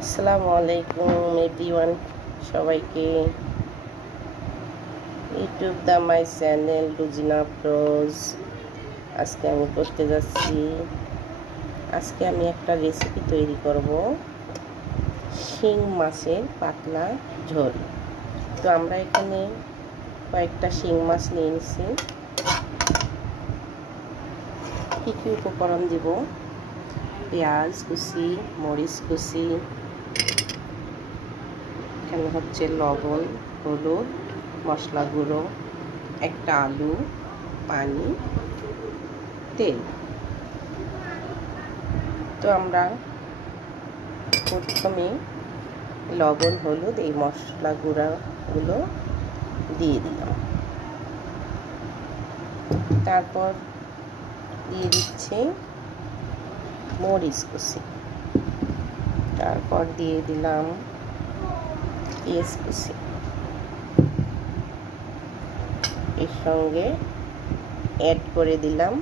আসসালামু আলাইকুম এভরিওয়ান, সবাইকে YouTube the my channel Rujina Afroz. আজকে আমি করতে যাচ্ছি, আজকে আমি একটা রেসিপি তৈরি করব, শিং মাছের পাতলা ঝোল। তো আমরা এখানে কয়েকটা শিং মাছ নিয়ে নিচ্ছি। কী কী উপকরণ দিব: পেঁয়াজ কুচি, মরিচ কুচি, এখানে হচ্ছে লবণ, হলুদ, মশলা গুঁড়ো, একটা আলু, পানি, তেল। তো আমরা প্রথমে লবণ, হলুদ, এই মশলা গুঁড়াগুলো দিয়ে দিলাম। তারপর দিয়ে দিচ্ছি মরিচ কুচি, তারপর দিয়ে দিলাম পেঁয়াজ কুচি, এর সঙ্গে অ্যাড করে দিলাম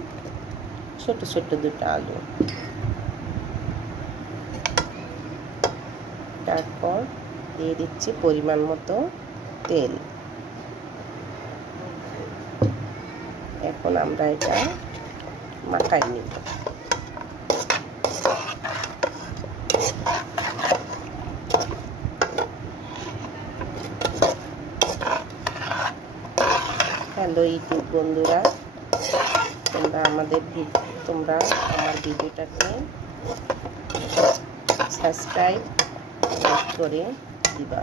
ছোট ছোট দুটো আলু। তারপর দিয়ে দিচ্ছি পরিমাণ মতো তেল। এখন আমরা এটা মাখাই নিব। হ্যালো ইউটিউব বন্ধুরা, তোমরা আমার ভিডিওটাকে সাবস্ক্রাইব করে দিবা।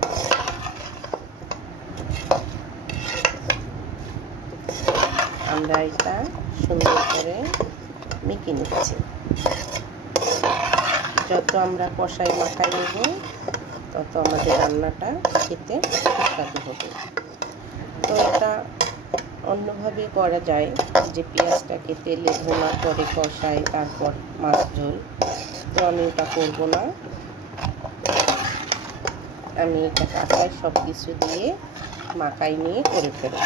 আমরা এটা সুন্দর করে মেখে নিচ্ছি। যত আমরা কষাই মাখাই নেব, তত আমাদের রান্নাটা খেতে সুস্বাদু হবে। তো এটা অন্যভাবে করা যায়, যে পেঁয়াজটাকে তেলে ভোনা করে কষাই তারপর মাছ ঝোল। তো আমি এটা করব না, আমি এটা কাঁচায় সব কিছু দিয়ে মাখাই নিয়ে করে ফেলব।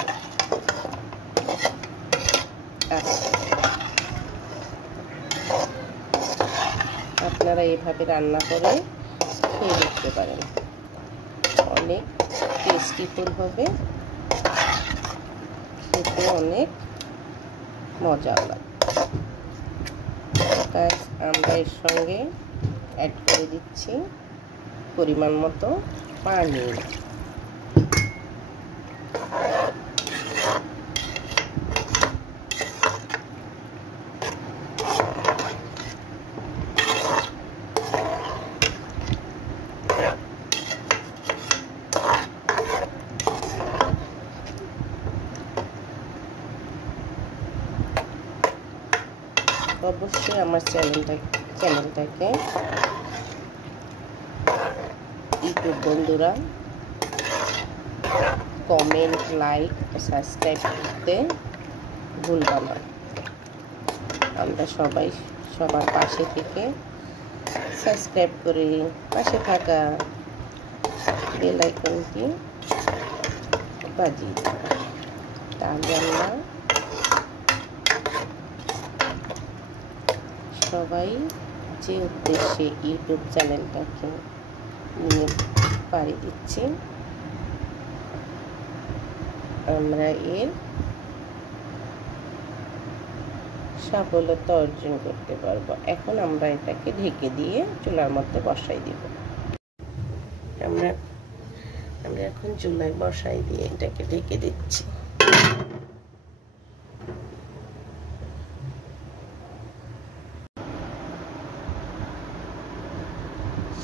আপনারা এভাবে রান্না করে খেয়ে দেখতে পারেন, অনেক টেস্টিফুল হবে, খেতে অনেক মজা লাগবে। আমরা এর সঙ্গে অ্যাড করে দিচ্ছি পরিমাণ মতো পানি। অবশ্যই আমার চ্যানেলটাকে ইউটিউব বন্ধুরা কমেন্ট, লাইক, সাবস্ক্রাইব করতে ভুলবা না। আমরা সবাই সবার পাশে থেকে সাবস্ক্রাইব করে পাশে থাকা বেল আইকনটি বাজিয়ে দেব। তাহলে আমরা সবাই যে উদ্দেশ্যে ইউটিউব চ্যানেলটাকে নিয়ে পাড়ি দিচ্ছি, আমরা এর সফলতা অর্জন করতে পারবো। এখন আমরা এটাকে ঢেকে দিয়ে চুলার মধ্যে বসাই দিব। আমরা এখন চুলায় বসাই দিয়ে এটাকে ঢেকে দিচ্ছি।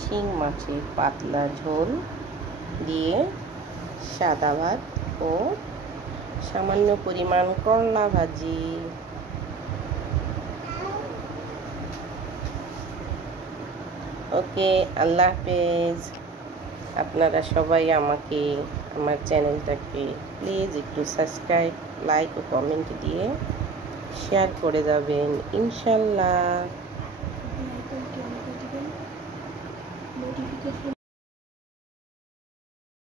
শিং মাছের পাতলা ঝোল দিয়ে সাদা ভাত ও সামান্য পরিমাণ করলা ভাজি। ওকে, আল্লাহ হাফেজ। আপনারা সবাই আমাকে, আমার চ্যানেলটাকে প্লিজ একটু সাবস্ক্রাইব, লাইক ও কমেন্ট দিয়ে শেয়ার করে যাবেন ইনশাল্লাহ।